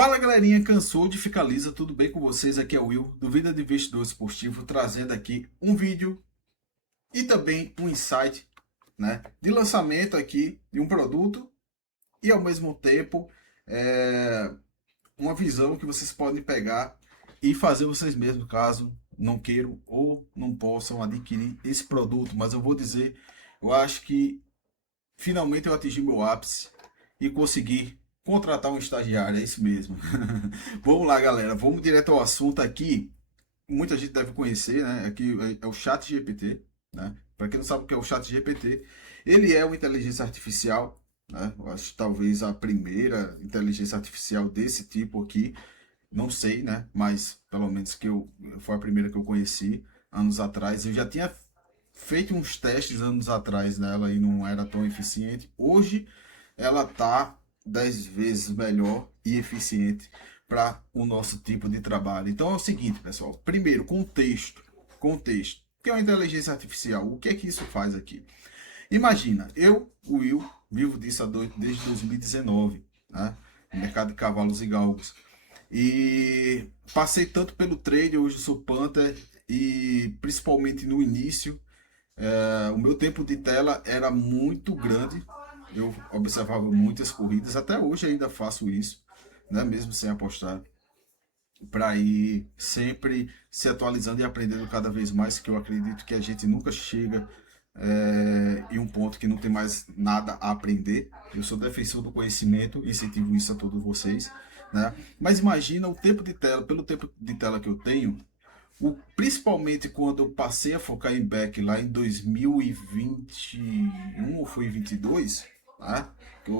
Fala galerinha, cansou de ficar lisa? Tudo bem com vocês? Aqui é o Will, do Vida de Investidor Esportivo, trazendo aqui um vídeo e também um insight, né, de lançamento aqui de um produto e ao mesmo tempo uma visão que vocês podem pegar e fazer vocês mesmos, caso não queiram ou não possam adquirir esse produto. Mas eu vou dizer, eu acho que finalmente eu atingi meu ápice e consegui contratar um estagiário, é isso mesmo. Vamos lá, galera, vamos direto ao assunto aqui. Muita gente deve conhecer, né? Aqui é o ChatGPT, né? Para quem não sabe o que é o ChatGPT, ele é uma inteligência artificial, né? Eu acho que talvez a primeira inteligência artificial desse tipo aqui, não sei, né? Mas pelo menos foi a primeira que eu conheci anos atrás. Eu já tinha feito uns testes anos atrás nela e não era tão eficiente. Hoje ela tá 10 vezes melhor e eficiente para o nosso tipo de trabalho. Então é o seguinte, pessoal. Primeiro, contexto. Contexto. O que é uma inteligência artificial? O que é que isso faz aqui? Imagina, eu, Will, vivo disso desde 2019, né? No mercado de cavalos e galgos. E passei tanto pelo trade, hoje eu sou Panther, e principalmente no início, o meu tempo de tela era muito grande. Eu observava muitas corridas, até hoje ainda faço isso, né? Mesmo sem apostar, para ir sempre se atualizando e aprendendo cada vez mais, que eu acredito que a gente nunca chega em um ponto que não tem mais nada a aprender. Eu sou defensor do conhecimento, incentivo isso a todos vocês, né? Mas imagina o tempo de tela, pelo tempo de tela que eu tenho, principalmente quando eu passei a focar em back lá em 2021 ou foi 22, né?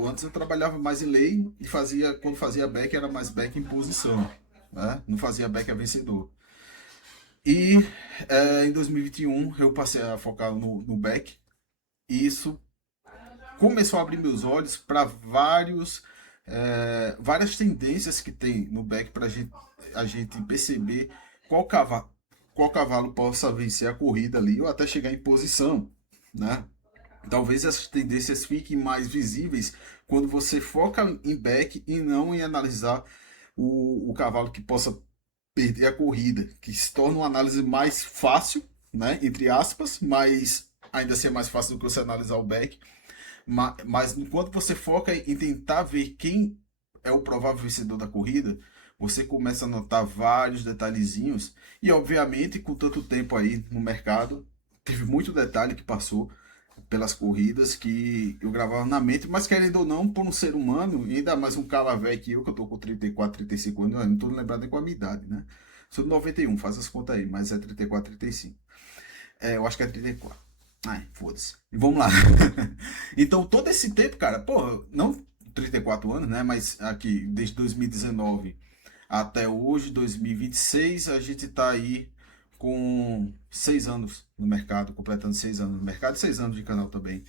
Antes eu trabalhava mais em lei e quando fazia back era mais back em posição, né? Não fazia back a vencedor. E em 2021 eu passei a focar no back e isso começou a abrir meus olhos para várias tendências que tem no back para a gente perceber qual cavalo possa vencer a corrida ali ou até chegar em posição, né? Talvez essas tendências fiquem mais visíveis quando você foca em back e não em analisar o cavalo que possa perder a corrida, que se torna uma análise mais fácil, né? Entre aspas, mas ainda assim é mais fácil do que você analisar o back. Mas enquanto você foca em tentar ver quem é o provável vencedor da corrida, você começa a notar vários detalhezinhos. E obviamente, com tanto tempo aí no mercado, teve muito detalhe que passou pelas corridas que eu gravava na mente, mas querendo ou não, por um ser humano, ainda mais um cara velho que eu tô com 34, 35 anos, eu não tô lembrado nem com a minha idade, né? Sou de 91, faz as contas aí, mas é 34, 35. Eu acho que é 34. Ai, foda-se. E vamos lá. Então, todo esse tempo, cara, porra, não 34 anos, né? Mas aqui, desde 2019 até hoje, 2026, a gente tá aí com 6 anos no mercado, completando 6 anos no mercado e 6 anos de canal também.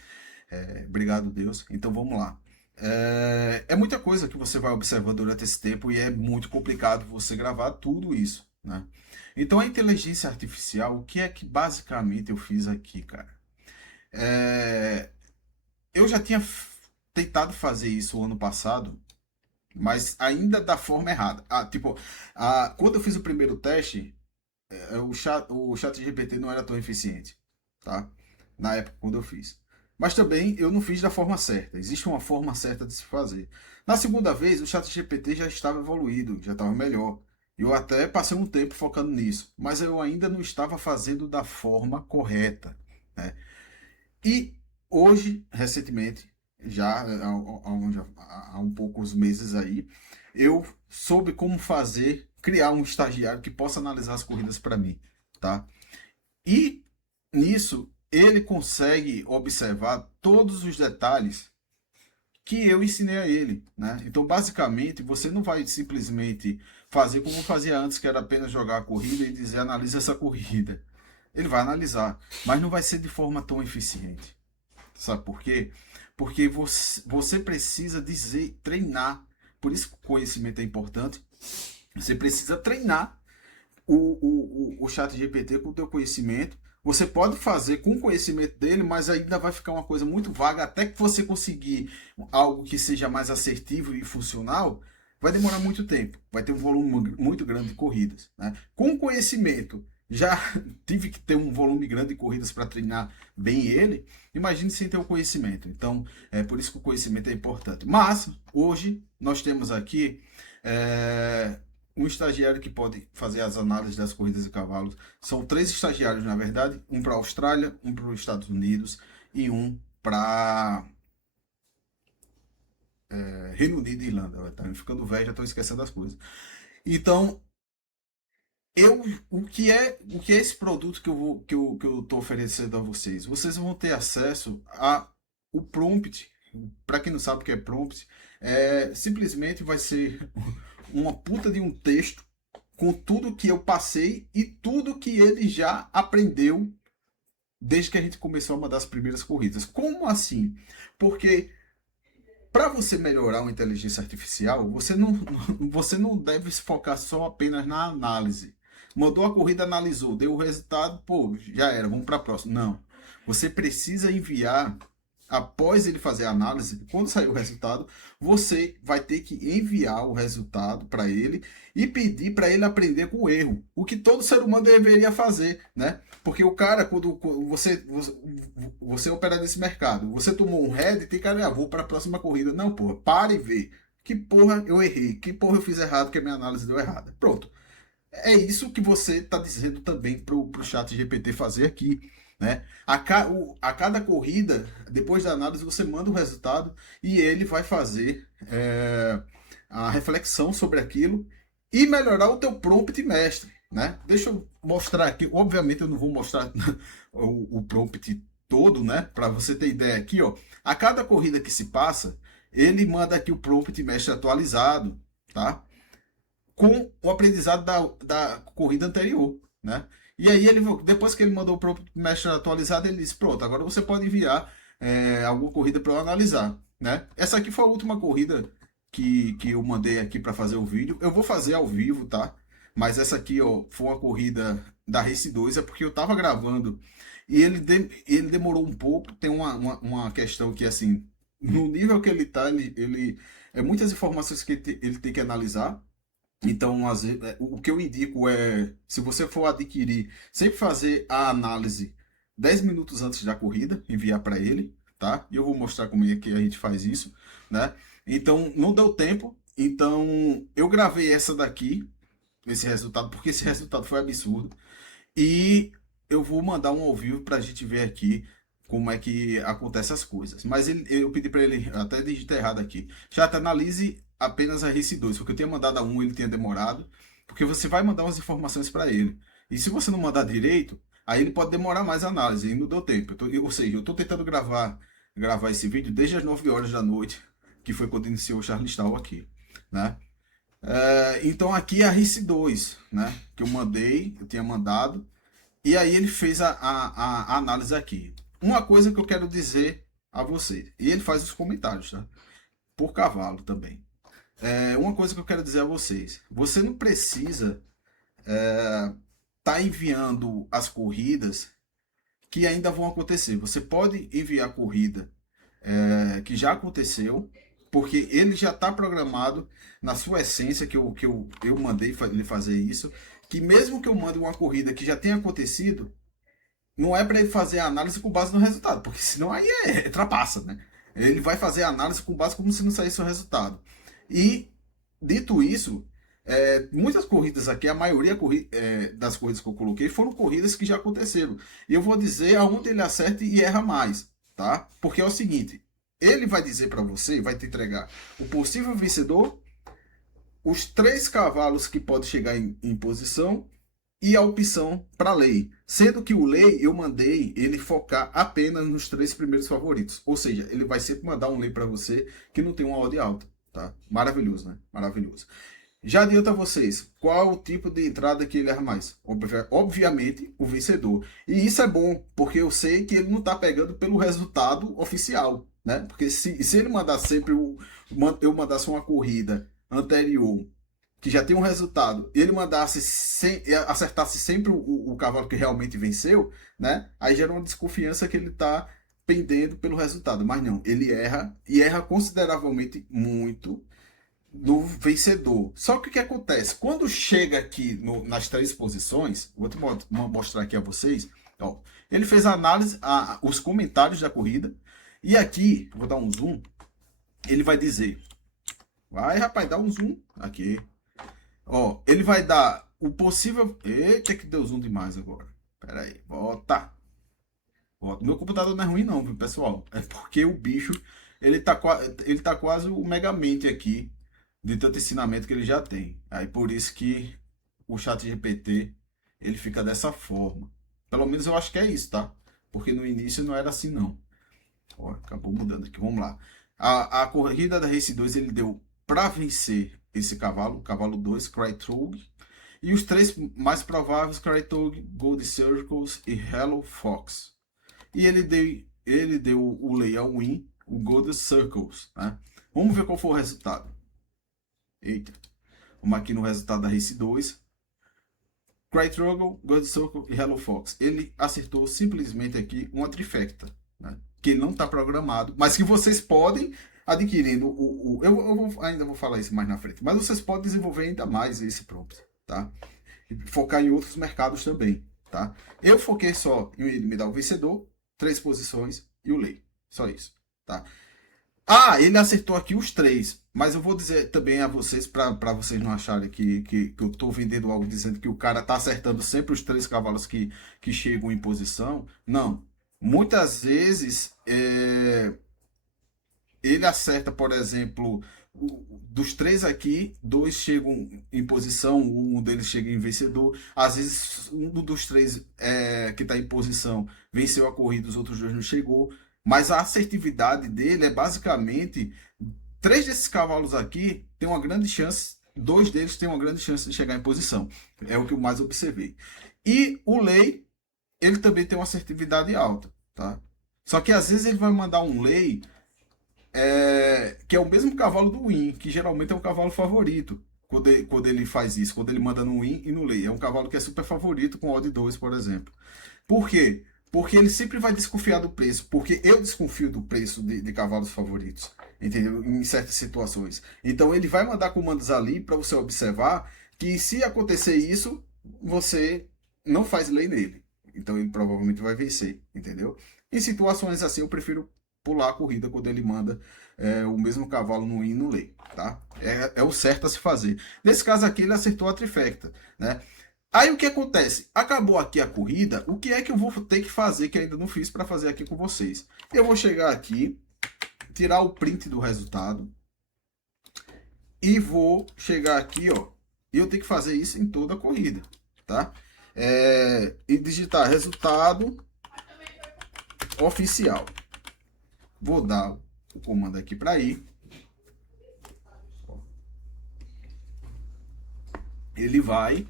Obrigado, Deus. Então, vamos lá. É muita coisa que você vai observando durante esse tempo e é muito complicado você gravar tudo isso, né? Então, a inteligência artificial, o que é que basicamente eu fiz aqui, cara? É, eu já tinha tentado fazer isso o ano passado, mas ainda da forma errada. Tipo, quando eu fiz o primeiro teste, o chat GPT não era tão eficiente, tá? Na época quando eu fiz. Mas também eu não fiz da forma certa. Existe uma forma certa de se fazer. Na segunda vez, o chat GPT já estava evoluído, já estava melhor. Eu até passei um tempo focando nisso, mas eu ainda não estava fazendo da forma correta, né? E hoje, recentemente, já há um poucos meses aí, eu soube como criar um estagiário que possa analisar as corridas para mim, tá? E nisso ele consegue observar todos os detalhes que eu ensinei a ele, né? Então, basicamente, você não vai simplesmente fazer como eu fazia antes, que era apenas jogar a corrida e dizer analisa essa corrida. Ele vai analisar, mas não vai ser de forma tão eficiente. Sabe por quê? Porque você precisa dizer, treinar. Por isso que o conhecimento é importante. Você precisa treinar o chat GPT com o teu conhecimento. Você pode fazer com o conhecimento dele, mas ainda vai ficar uma coisa muito vaga até que você conseguir algo que seja mais assertivo e funcional. vai demorar muito tempo, vai ter um volume muito grande de corridas, né? Com conhecimento, já tive que ter um volume grande de corridas para treinar bem ele, imagine sem ter o conhecimento. Então, é por isso que o conhecimento é importante. Mas, hoje, nós temos aqui um estagiário que pode fazer as análises das corridas de cavalos. São 3 estagiários, na verdade, um para a Austrália, um para os Estados Unidos e um para Reino Unido e Irlanda. Tá ficando velho, já estou esquecendo as coisas. Então, eu, o que é esse produto que eu tô oferecendo a vocês? Vocês vão ter acesso a o prompt. Para quem não sabe o que é prompt, simplesmente vai ser uma puta de um texto com tudo que eu passei e tudo que ele já aprendeu desde que a gente começou a mandar as primeiras corridas. Como assim? Porque para você melhorar uma inteligência artificial, você não deve se focar só apenas na análise. Mandou a corrida, analisou, deu o resultado, pô, já era, vamos para a próxima. Não. Você precisa enviar, após ele fazer a análise, quando sair o resultado, você vai ter que enviar o resultado para ele e pedir para ele aprender com o erro. O que todo ser humano deveria fazer, né? Porque o cara, quando você opera nesse mercado, você tomou um head, tem que vou para a próxima corrida. Não, porra, para e vê. Que porra eu errei? Que porra eu fiz errado que a minha análise deu errada? Pronto. É isso que você está dizendo também para o chat GPT fazer aqui. Né? A cada corrida, depois da análise, você manda o resultado e ele vai fazer a reflexão sobre aquilo e melhorar o teu prompt mestre. Né? Deixa eu mostrar aqui. Obviamente eu não vou mostrar o prompt todo, né? Para você ter ideia aqui, ó. A cada corrida que se passa, ele manda aqui o prompt mestre atualizado, tá? Com o aprendizado da corrida anterior, né? E aí ele, depois que ele mandou para o mestre atualizado, ele disse, pronto, agora você pode enviar alguma corrida para eu analisar, né? Essa aqui foi a última corrida que eu mandei aqui para fazer o vídeo. Eu vou fazer ao vivo, tá? Mas essa aqui, ó, foi uma corrida da Race 2, é porque eu tava gravando e ele demorou um pouco. Tem uma questão que, assim, no nível que ele tá, ele é muitas informações que ele tem que analisar. Então, o que eu indico é, se você for adquirir, sempre fazer a análise 10 minutos antes da corrida, enviar para ele, tá? E eu vou mostrar como é que a gente faz isso, né? Então, não deu tempo. Então, eu gravei essa daqui, esse resultado, porque esse resultado foi absurdo. E eu vou mandar um ao vivo para a gente ver aqui como é que acontecem as coisas. Mas eu pedi para ele, até digitei errado aqui, chat, analise apenas a Race 2, porque eu tinha mandado a 1, ele tinha demorado, porque você vai mandar umas informações para ele. E se você não mandar direito, aí ele pode demorar mais a análise, e não deu tempo. Ou seja, eu estou tentando gravar esse vídeo desde as 9 horas da noite, que foi quando iniciou o Charleston aqui, né? Então aqui é a Race 2, né? Que eu tinha mandado, e aí ele fez a análise aqui. Uma coisa que eu quero dizer a você, e ele faz os comentários, tá? Por cavalo também. Uma coisa que eu quero dizer a vocês, você não precisa tá enviando as corridas que ainda vão acontecer. Você pode enviar a corrida que já aconteceu, porque ele já está programado na sua essência, que eu mandei ele fazer isso, que mesmo que eu mande uma corrida que já tenha acontecido, não é para ele fazer a análise com base no resultado, porque senão aí trapaça, né? Ele vai fazer a análise com base como se não saísse o resultado. E, dito isso, muitas corridas aqui, a maioria das corridas que eu coloquei foram corridas que já aconteceram. E eu vou dizer aonde ele acerta e erra mais, tá? Porque é o seguinte, ele vai dizer para você, vai te entregar o possível vencedor, os 3 cavalos que pode chegar em posição e a opção para lei. Sendo que o lei eu mandei ele focar apenas nos 3 primeiros favoritos. Ou seja, ele vai sempre mandar um lei para você que não tem uma odd alta. Tá? Maravilhoso, né? Maravilhoso. Já adianta a vocês, qual o tipo de entrada que ele erra mais? Obviamente, o vencedor. E isso é bom, porque eu sei que ele não está pegando pelo resultado oficial. Né? Porque se ele mandar sempre, eu mandasse uma corrida anterior que já tem um resultado, e ele acertasse sempre o cavalo que realmente venceu, né? Aí gera uma desconfiança que ele está pendendo pelo resultado. Mas não, ele erra, e erra consideravelmente muito, no vencedor. Só que o que acontece? Quando chega aqui nas três posições, vou mostrar aqui a vocês, ó, ele fez a análise, os comentários da corrida, e aqui, vou dar um zoom, ele vai dizer, vai rapaz, dá um zoom, aqui, ó, ele vai dar o possível, eita que deu zoom demais agora, pera aí, volta. Meu computador não é ruim não, viu, pessoal? É porque o bicho, ele tá quase o Megamente aqui, de tanto ensinamento que ele já tem. Aí por isso que o chat GPT, ele fica dessa forma. Pelo menos eu acho que é isso, tá? Porque no início não era assim não. Ó, acabou mudando aqui, vamos lá. A corrida da Race 2 ele deu para vencer esse cavalo, o cavalo 2, Crytrog. E os três mais prováveis, Crytrog, Gold Circles e Hello Fox. E ele deu o Leia Win, o Gold Circles. Né? Vamos ver qual foi o resultado. Eita. Vamos aqui no resultado da Race 2. Crytrogle, Gold Circle e Hello Fox. Ele acertou simplesmente aqui uma trifecta. Né? Que não está programado, mas que vocês podem adquirindo ainda vou falar isso mais na frente, mas vocês podem desenvolver ainda mais esse prompt, tá? E focar em outros mercados também, tá? Eu foquei só em ele me dar o vencedor, 3 posições e o lei. Só isso, tá? Ah, ele acertou aqui os 3, mas eu vou dizer também a vocês, para vocês não acharem que eu estou vendendo algo dizendo que o cara está acertando sempre os 3 cavalos que chegam em posição. Não. Muitas vezes ele acerta, por exemplo, dos 3 aqui, 2 chegam em posição, um deles chega em vencedor. Às vezes, um dos 3 que está em posição venceu a corrida, os outros 2 não chegou. Mas a assertividade dele é basicamente 3 desses cavalos aqui tem uma grande chance, 2 deles têm uma grande chance de chegar em posição. É o que eu mais observei. E o Lei, ele também tem uma assertividade alta, tá? Só que às vezes ele vai mandar um Lei que é o mesmo cavalo do Win, que geralmente é o cavalo favorito. Quando ele faz isso, quando ele manda no Win e no Lei. É um cavalo que é super favorito com odd 2, por exemplo. Por quê? Porque ele sempre vai desconfiar do preço. Porque eu desconfio do preço de cavalos favoritos. Entendeu? Em certas situações. Então ele vai mandar comandos ali para você observar que se acontecer isso, você não faz lei nele. Então ele provavelmente vai vencer. Entendeu? Em situações assim, eu prefiro pular a corrida quando ele manda o mesmo cavalo no in e no lei. Tá? É o certo a se fazer. Nesse caso aqui, ele acertou a trifecta. Né? Aí o que acontece? Acabou aqui a corrida, o que é que eu vou ter que fazer que ainda não fiz para fazer aqui com vocês? Eu vou chegar aqui, tirar o print do resultado e vou chegar aqui, ó, e eu tenho que fazer isso em toda a corrida, tá? E digitar resultado oficial. Vou dar o comando aqui para ir. Ele vai.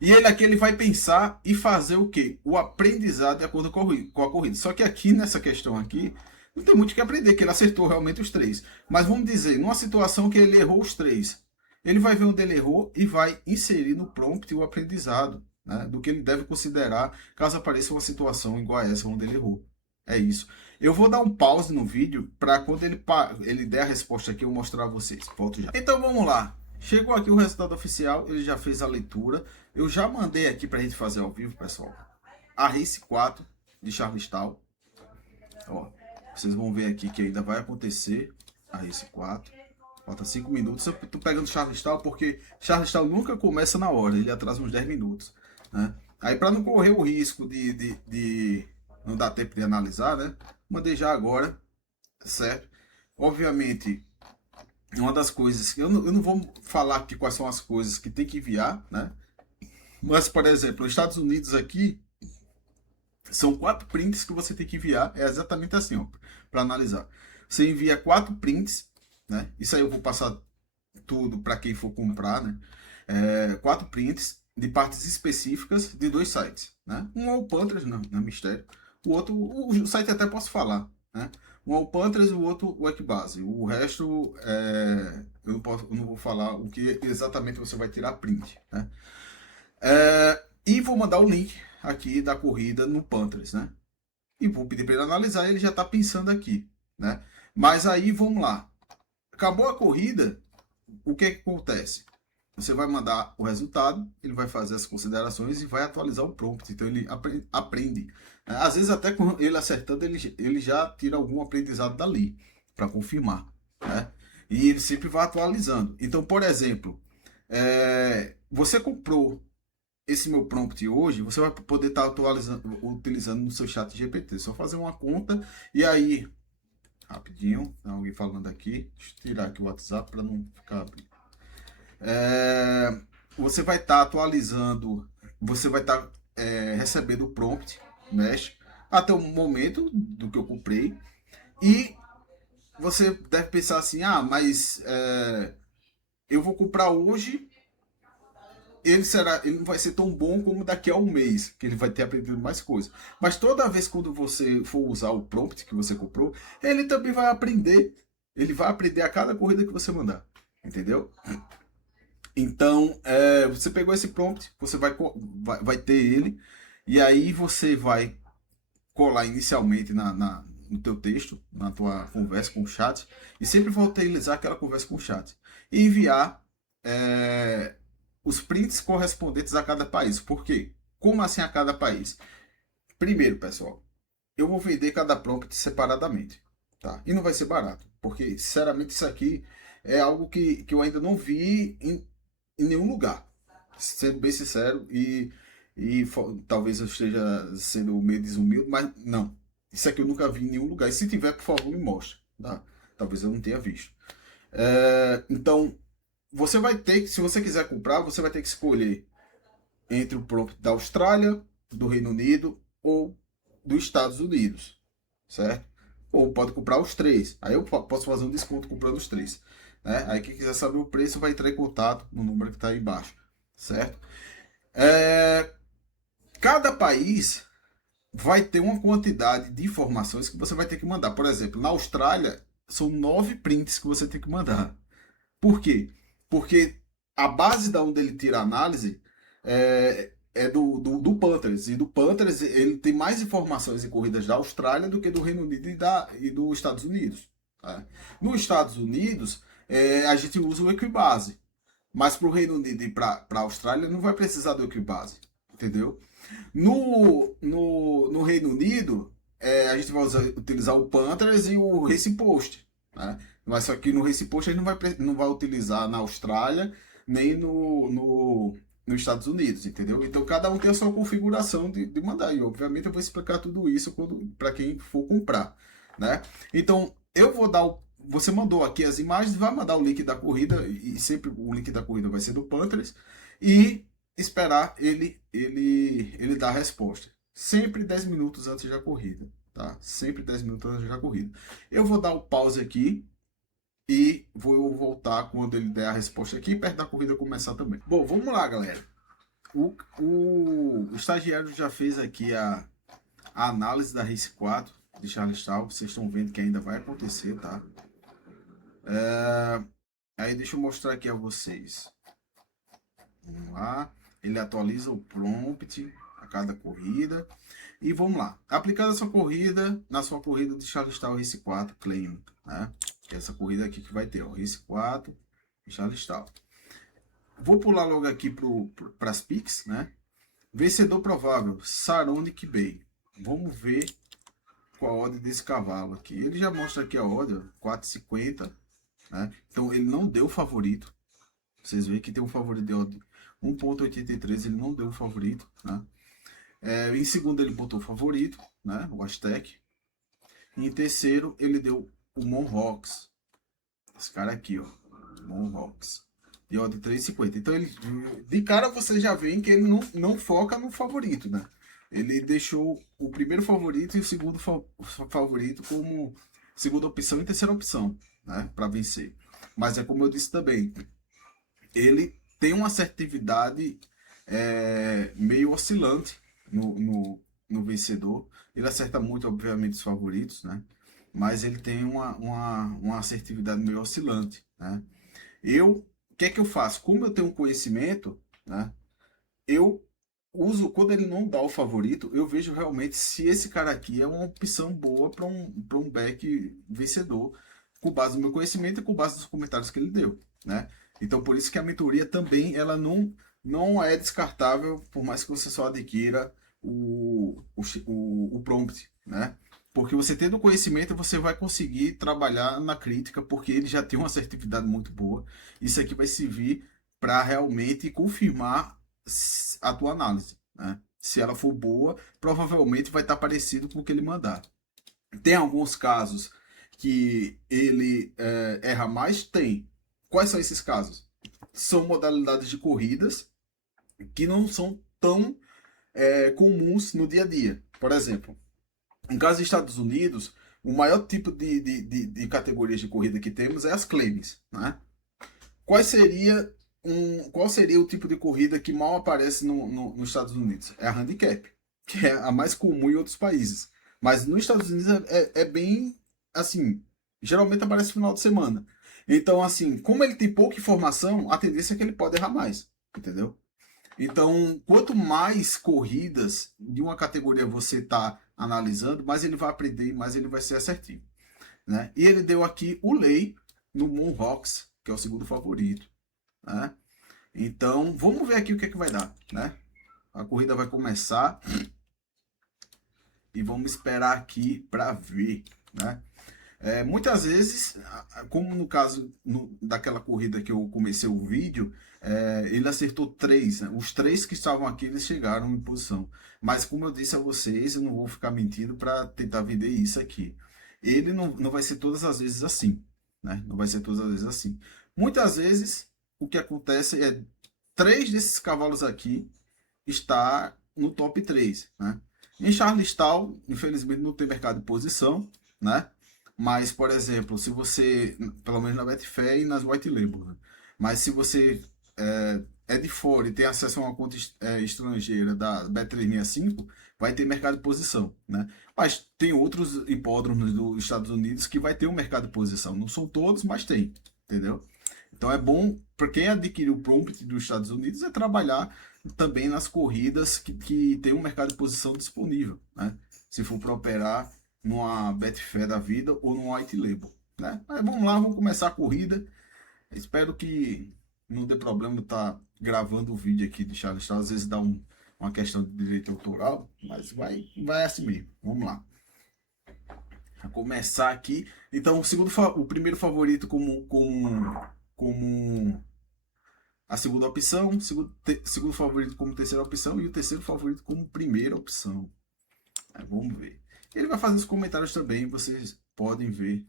E ele aqui ele vai pensar e fazer o quê? O aprendizado de acordo com a corrida. Só que aqui nessa questão aqui, não tem muito o que aprender, que ele acertou realmente os 3. Mas vamos dizer, numa situação que ele errou os 3, ele vai ver onde ele errou e vai inserir no prompt o aprendizado, né, do que ele deve considerar caso apareça uma situação igual a essa onde ele errou. É isso. Eu vou dar um pause no vídeo para quando ele der a resposta aqui eu mostrar a vocês. Volto já. Então vamos lá. Chegou aqui o resultado oficial, ele já fez a leitura. Eu já mandei aqui para a gente fazer ao vivo, pessoal, a Race 4 de Charleston. Ó, vocês vão ver aqui que ainda vai acontecer a Race 4. Falta 5 minutos. Eu tô pegando Charleston porque Charleston nunca começa na hora, ele atrasa uns 10 minutos. Né? Aí para não correr o risco de não dar tempo de analisar, né? Mandei já agora, certo? Obviamente, uma das coisas, eu não vou falar aqui quais são as coisas que tem que enviar, né? Mas, por exemplo, os Estados Unidos aqui, são 4 prints que você tem que enviar, é exatamente assim, ó, para analisar. Você envia 4 prints, né? Isso aí eu vou passar tudo para quem for comprar, né? 4 prints de partes específicas de 2 sites, né? Um é o Pantras, não é mistério. O outro, o site até posso falar, né? Um é o Pantras e o outro o Equibase. O resto, eu não vou falar o que exatamente você vai tirar print, né? E vou mandar o link aqui da corrida no Pantras, né? E vou pedir para ele analisar, ele já está pensando aqui, né? Mas aí, vamos lá. Acabou a corrida, o que acontece? Você vai mandar o resultado, ele vai fazer as considerações e vai atualizar o prompt. Então ele aprende. Às vezes até com ele acertando, ele já tira algum aprendizado dali para confirmar, né? E ele sempre vai atualizando. Então, por exemplo, você comprou esse meu prompt hoje, você vai poder estar atualizando, utilizando no seu chat GPT. Só fazer uma conta e aí, rapidinho, tem alguém falando aqui. Deixa eu tirar aqui o WhatsApp para não ficar. Você vai estar atualizando, você vai estar recebendo o prompt, mesh, até o momento do que eu comprei. E você deve pensar assim, mas eu vou comprar hoje, ele não vai ser tão bom como daqui a um mês, que ele vai ter aprendido mais coisas. Mas toda vez quando você for usar o prompt que você comprou, ele também vai aprender. Ele vai aprender a cada corrida que você mandar. Entendeu? Então, você pegou esse prompt, você vai ter ele, e aí você vai colar inicialmente no teu texto, na tua conversa com o chat, e sempre vai utilizar aquela conversa com o chat. E enviar os prints correspondentes a cada país. Por quê? Como assim a cada país? Primeiro, pessoal, eu vou vender cada prompt separadamente, tá? E não vai ser barato, porque, sinceramente, isso aqui é algo que eu ainda não vi em nenhum lugar, sendo bem sincero, talvez eu esteja sendo meio desumilde, mas não. Isso aqui eu nunca vi em nenhum lugar. E se tiver, por favor, me mostre. Tá? Talvez eu não tenha visto. Então, você vai ter que, se você quiser comprar, você vai ter que escolher entre o prompt da Austrália, do Reino Unido ou dos Estados Unidos, certo? Ou pode comprar os três. Aí eu posso fazer um desconto comprando os três. Né? Aí quem quiser saber o preço vai entrar em contato no número que está aí embaixo, certo? Cada país vai ter uma quantidade de informações que você vai ter que mandar. Por exemplo, na Austrália, são 9 prints que você tem que mandar. Por quê? Porque a base da onde ele tira a análise é do Panthers. E do Panthers ele tem mais informações em corridas da Austrália do que do Reino Unido e dos Estados Unidos. Tá? Nos Estados Unidos, a gente usa o Equibase. Mas para o Reino Unido e para a Austrália não vai precisar do Equibase. Entendeu? No Reino Unido, a gente vai utilizar o Panthers e o Race Post. Né? Mas só que no Race Post a gente não vai utilizar na Austrália nem nos Estados Unidos, entendeu? Então cada um tem a sua configuração de mandar. E obviamente eu vou explicar tudo isso para quem for comprar. Né? Então eu vou dar o. Você mandou aqui as imagens, vai mandar o link da corrida, e sempre o link da corrida vai ser do Panthers. E esperar ele dar a resposta. Sempre 10 minutos antes da corrida, tá? Sempre 10 minutos antes da corrida. Eu vou dar o pause aqui e vou voltar quando ele der a resposta aqui, perto da corrida começar também. Bom, vamos lá, galera. O estagiário já fez aqui a análise da Race 4 de Charlestown. Vocês estão vendo que ainda vai acontecer, tá? Aí deixa eu mostrar aqui a vocês. Vamos lá. Ele atualiza o prompt a cada corrida. E vamos lá. Aplicada a corrida, na sua corrida de Charlestown Race 4 Claim, né? Que é essa corrida aqui que vai ter, ó, Race 4 e Charlestown. Vou pular logo aqui para as picks, né? Vencedor provável, Saronic Bay. Vamos ver qual a odd desse cavalo aqui. Ele já mostra aqui a odd, 4,50, né? Então ele não deu favorito. Vocês veem que tem um favorito de odd 1,83, ele não deu o favorito, né? Em segundo ele botou o favorito, né? O Aztec. E em terceiro ele deu o Monrocks. Esse cara aqui, ó. Monrocks. De odd 3,50. Então ele, de cara vocês já veem que ele não foca no favorito, né? Ele deixou o primeiro favorito e o segundo favorito como segunda opção e terceira opção, né? Para vencer. Mas é como eu disse também, ele tem uma assertividade meio oscilante no vencedor. Ele acerta muito, obviamente, os favoritos, né? Mas ele tem uma assertividade meio oscilante, né? O que é que eu faço? Como eu tenho um conhecimento, né? Eu uso, quando ele não dá o favorito, eu vejo realmente se esse cara aqui é uma opção boa para um back vencedor, com base no meu conhecimento e com base nos comentários que ele deu. né? Então, por isso que a mentoria também, ela não é descartável, por mais que você só adquira o prompt, né? Porque você tendo conhecimento, você vai conseguir trabalhar na crítica, porque ele já tem uma assertividade muito boa. Isso aqui vai servir para realmente confirmar a tua análise, né? Se ela for boa, provavelmente vai estar parecido com o que ele mandar. Tem alguns casos que ele erra mais? Tem. Quais são esses casos? São modalidades de corridas que não são tão comuns no dia a dia. Por exemplo, em caso dos Estados Unidos, o maior tipo de categorias de corrida que temos é as claims, né? Qual seria o tipo de corrida que mal aparece nos Estados Unidos? É a handicap, que é a mais comum em outros países. Mas nos Estados Unidos é bem assim, geralmente aparece no final de semana. Então, assim, como ele tem pouca informação, a tendência é que ele pode errar mais, entendeu? Então, quanto mais corridas de uma categoria você está analisando, mais ele vai aprender e mais ele vai ser assertivo, né? E ele deu aqui o lei no Moonhawks, que é o segundo favorito, né? Então, vamos ver aqui o que é que vai dar, né? A corrida vai começar e vamos esperar aqui para ver, né? Muitas vezes, como no caso daquela corrida que eu comecei o vídeo, ele acertou três, né? Os três que estavam aqui, eles chegaram em posição. Mas como eu disse a vocês, eu não vou ficar mentindo para tentar vender isso aqui. Ele não vai ser todas as vezes assim, né? Não vai ser todas as vezes assim. Muitas vezes, o que acontece é três desses cavalos aqui está no top 3, né? Em Charleston, infelizmente, não tem mercado de posição, né? Mas, por exemplo, se você, pelo menos na Betfair e nas White Label, né? Mas se você é de fora e tem acesso a uma conta estrangeira da Bet365, vai ter mercado de posição, né? Mas tem outros hipódromos dos Estados Unidos que vai ter um mercado de posição. Não são todos, mas tem, entendeu? Então é bom para quem adquiriu o prompt dos Estados Unidos é trabalhar também nas corridas que tem um mercado de posição disponível, né? Se for para operar numa Betfair da vida ou num White Label, né? Mas vamos lá, vamos começar a corrida. Espero que não dê problema estar gravando o vídeo aqui de Charles Strauss. Às vezes dá uma questão de direito autoral, mas vai assim mesmo. Vamos lá. Vou começar aqui. Então, o primeiro favorito como a segunda opção, segundo favorito como terceira opção e o terceiro favorito como primeira opção. Vamos ver. Ele vai fazer os comentários também, vocês podem ver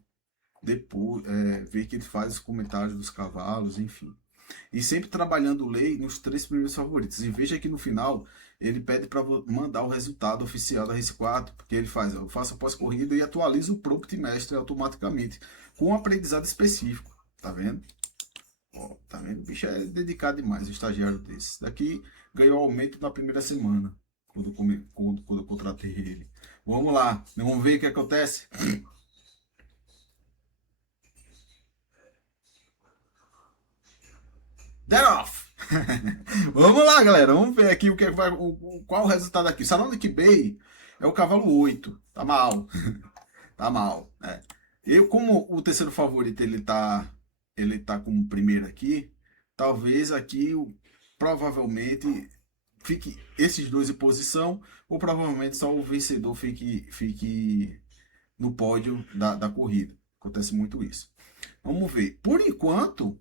depois, ver que ele faz os comentários dos cavalos, enfim. E sempre trabalhando lei nos três primeiros favoritos. E veja que no final ele pede para mandar o resultado oficial da Race 4, porque ele faz, eu faço após corrida e atualizo o prompt mestre automaticamente com um aprendizado específico. Tá vendo? Ó, tá vendo? O bicho é dedicado demais, um estagiário desse. Daqui ganhou aumento na primeira semana, quando eu contratei ele. Vamos lá, vamos ver o que acontece. Dead off! Vamos lá, galera. Vamos ver aqui qual o resultado aqui. Salão de Bay é o cavalo 8. Tá mal. Tá mal. Né? Eu, como o terceiro favorito, ele tá como primeiro aqui, talvez aqui, provavelmente, fique esses dois em posição, ou provavelmente só o vencedor fique no pódio da corrida. Acontece muito isso. Vamos ver. Por enquanto,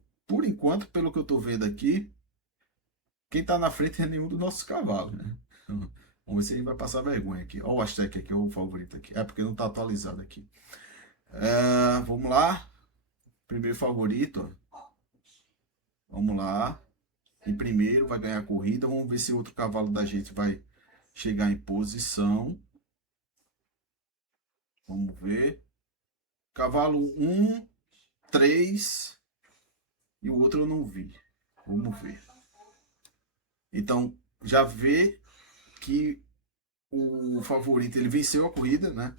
pelo que eu tô vendo aqui, quem tá na frente é nenhum dos nossos cavalos, né? Vamos ver se ele vai passar vergonha aqui. Olha o Aztec aqui, o favorito aqui. É porque não tá atualizado aqui. Vamos lá. Primeiro favorito. Vamos lá. Em primeiro vai ganhar a corrida. Vamos ver se outro cavalo da gente vai chegar em posição. Vamos ver. Cavalo 1, 3 e o outro eu não vi. Vamos ver. Então, já vê que o favorito ele venceu a corrida, né?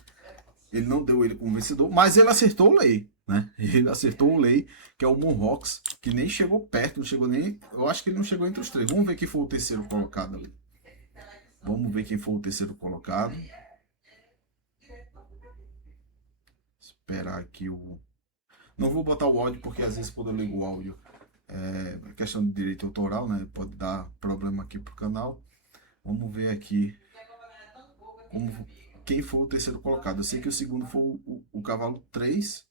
Ele não deu ele como vencedor, mas ele acertou o lei, né? Ele acertou o lei, que é o Moonhawks, que nem chegou perto, não chegou nem. Eu acho que ele não chegou entre os três. Vamos ver quem foi o terceiro colocado ali. Vamos ver quem foi o terceiro colocado. Esperar aqui o. Não vou botar o áudio, porque às vezes quando eu ligo o áudio questão de direito autoral, né? Pode dar problema aqui pro canal. Vamos ver aqui como, quem foi o terceiro colocado. Eu sei que o segundo foi o cavalo 3,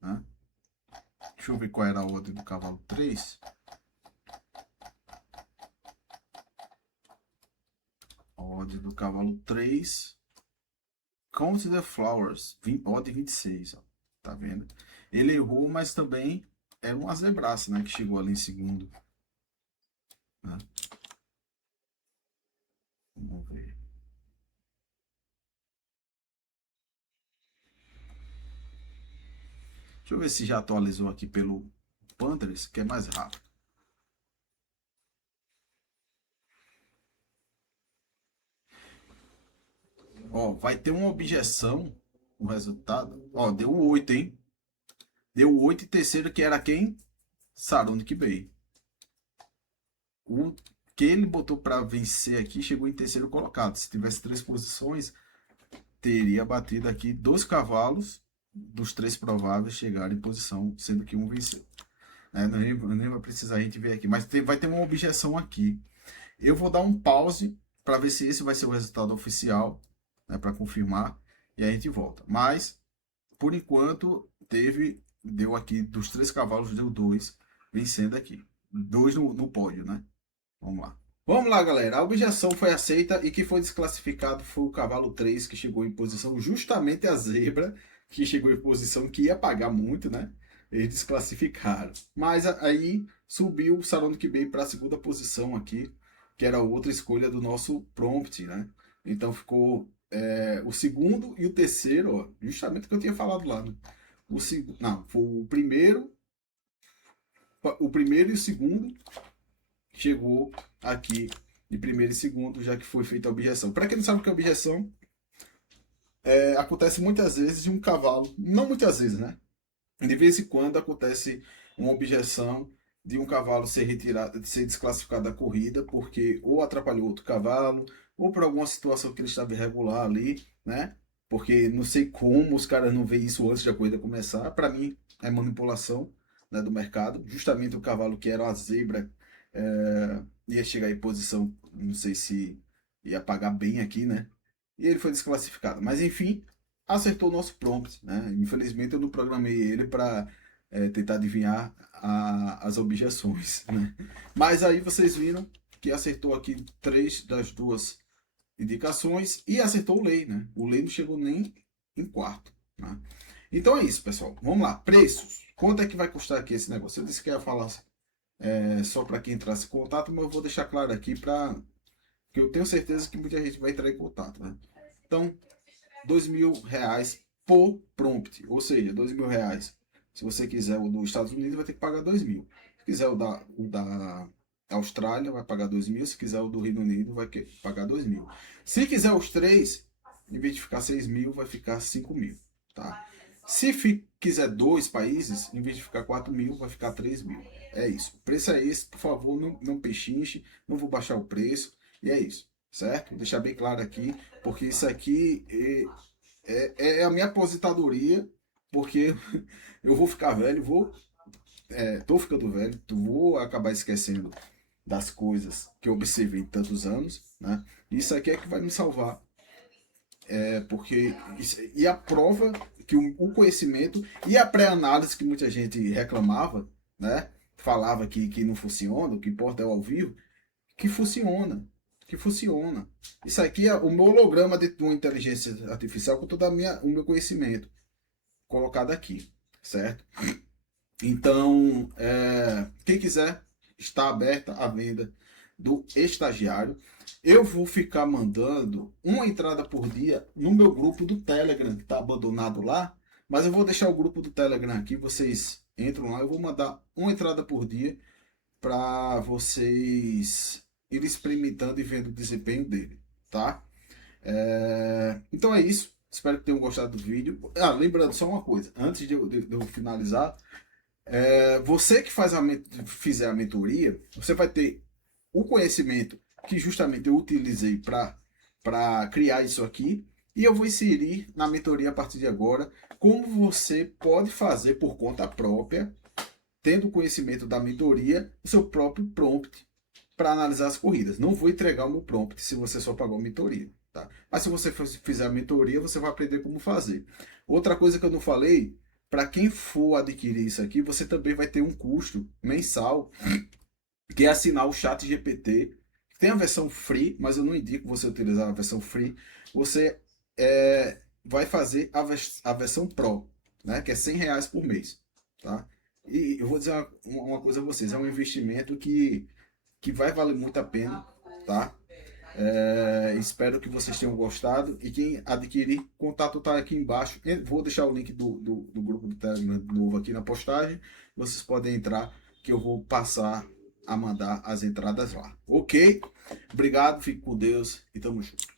né? Deixa eu ver qual era a ordem do cavalo 3. A ordem do cavalo 3. Count the Flowers, odd 26, ó. Tá vendo? Ele errou, mas também é uma zebraça, né? Que chegou ali em segundo. Né? Vamos ver. Deixa eu ver se já atualizou aqui pelo Panthers, que é mais rápido. Ó, vai ter uma objeção no resultado. Ó, deu 8, hein? Deu 8 e terceiro, que era quem? Saronic Bay. O que ele botou para vencer aqui chegou em terceiro colocado. Se tivesse 3 posições, teria batido aqui 2 cavalos dos 3 prováveis chegaram em posição, sendo que um venceu. Nem vai precisar a gente ver aqui, mas vai ter uma objeção aqui. Eu vou dar um pause para ver se esse vai ser o resultado oficial, né, para confirmar, e aí a gente volta. Mas, por enquanto, deu aqui, dos 3 cavalos, deu 2 vencendo aqui. 2 no pódio, né? Vamos lá. Vamos lá, galera. A objeção foi aceita e que foi desclassificado foi o cavalo 3, que chegou em posição, justamente a zebra, que chegou em posição que ia pagar muito, né? Eles desclassificaram. Mas aí subiu o Saronic Bay para a segunda posição aqui, que era outra escolha do nosso prompt, né? Então ficou o segundo e o terceiro, ó, justamente o que eu tinha falado lá, né? Não, foi o primeiro e o segundo chegou aqui de primeiro e segundo, já que foi feita a objeção. Para quem não sabe o que é objeção, acontece muitas vezes de um cavalo, não muitas vezes, né? De vez em quando acontece uma objeção de um cavalo ser retirado, ser desclassificado da corrida, porque ou atrapalhou outro cavalo, ou por alguma situação que ele estava irregular ali, né? Porque não sei como os caras não veem isso antes da corrida começar. Para mim, é manipulação, né, do mercado. Justamente o cavalo que era uma zebra ia chegar em posição, não sei se ia pagar bem aqui, né? E ele foi desclassificado. Mas enfim, acertou o nosso prompt, né? Infelizmente eu não programei ele para tentar adivinhar as objeções, né? Mas aí vocês viram que acertou aqui 3 das 2 indicações e acertou o Lei, né? O Lei não chegou nem em quarto, né? Então é isso, pessoal. Vamos lá. Preços. Quanto é que vai custar aqui esse negócio? Eu disse que ia falar só para quem entrasse em contato, mas eu vou deixar claro aqui para que eu tenho certeza que muita gente vai entrar em contato, né? Então, R$ 2.000 por prompt, ou seja, R$ 2.000. Se você quiser o dos Estados Unidos, vai ter que pagar 2.000. Se quiser o da Austrália, vai pagar 2.000. Se quiser o do Reino Unido, vai pagar 2.000. Se quiser os três, em vez de ficar 6.000, vai ficar 5.000, tá? Se quiser 2 países, em vez de ficar 4.000, vai ficar 3.000. É isso. O preço é esse. Por favor, não pechinche. Não vou baixar o preço. E é isso. Certo? Vou deixar bem claro aqui. Porque isso aqui é a minha aposentadoria. Porque eu vou ficar velho. Tô ficando velho. Vou acabar esquecendo das coisas que eu observei em tantos anos. Né? Isso aqui é que vai me salvar. Porque e a prova que o conhecimento e a pré-análise que muita gente reclamava, né? Falava que não funciona, o que importa é o ao vivo, que funciona. Que funciona. Isso aqui é o meu holograma de uma inteligência artificial com todo o meu conhecimento colocado aqui, certo? Então, quem quiser, está aberta a venda do estagiário. Eu vou ficar mandando uma entrada por dia no meu grupo do Telegram, que está abandonado lá. Mas eu vou deixar o grupo do Telegram aqui, vocês entram lá. Eu vou mandar uma entrada por dia para vocês irem experimentando e vendo o desempenho dele, tá? Então é isso. Espero que tenham gostado do vídeo. Lembrando só uma coisa, antes de eu finalizar, você que fizer a mentoria, você vai ter o conhecimento que justamente eu utilizei para criar isso aqui. E eu vou inserir na mentoria a partir de agora como você pode fazer por conta própria tendo conhecimento da mentoria, o seu próprio prompt para analisar as corridas. Não vou entregar o meu prompt se você só pagou a mentoria, tá? Mas se você fizer a mentoria, você vai aprender como fazer. Outra coisa que eu não falei, para quem for adquirir isso aqui, você também vai ter um custo mensal, que é assinar o Chat GPT. Tem a versão free, mas eu não indico você utilizar a versão free. Você vai fazer a versão Pro, né? Que é R$ 100 por mês, tá? E eu vou dizer uma coisa a vocês, é um investimento que vai valer muito a pena, tá? Espero que vocês tenham gostado. E quem adquirir, o contato está aqui embaixo. Vou deixar o link do grupo do Telegram novo aqui na postagem. Vocês podem entrar, que eu vou passar a mandar as entradas lá. Ok? Obrigado, fique com Deus e tamo junto.